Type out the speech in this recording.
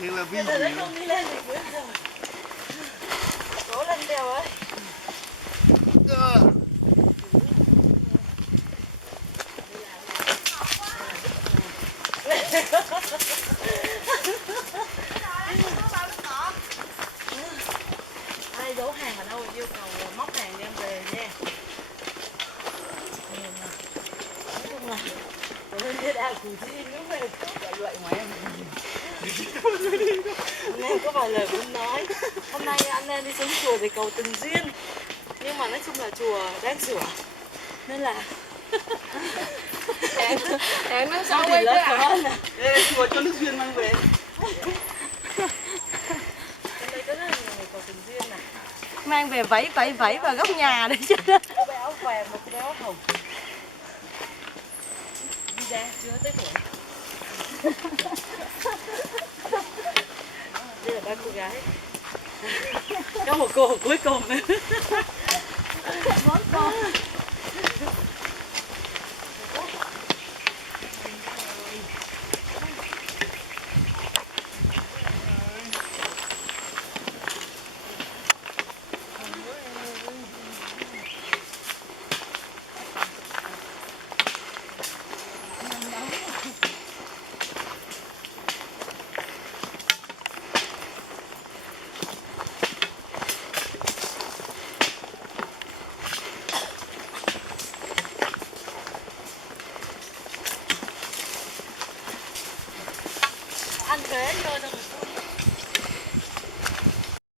Thế là vi Giờ nó không đi lên được nữa rồi. Cố lên Tèo ơi. Ai giấu hàng ở đâu yêu cầu móc hàng đem về nha. Nói chung là lên đây đã củ chi lúc này lại loại ngoài em. Hôm nay có vài lời muốn nói. Hôm nay anh em đi xuống chùa để cầu tình duyên. Nhưng mà nói chung là chùa đang sửa nên là Hẹn năm sau thì quay lớn chứ cảm ạ. ơn ạ. Ê, chùa cho nước duyên mang về. Hôm nay có rất là nhiều người cầu tình duyên này. Mang về vẫy vào góc nhà đấy chứ. Có bé áo vàng và có bé áo hồng. Đi ra chưa tới tuổi. Đây là ba cô gái. Có một cô cuối cùng nữa. Món con.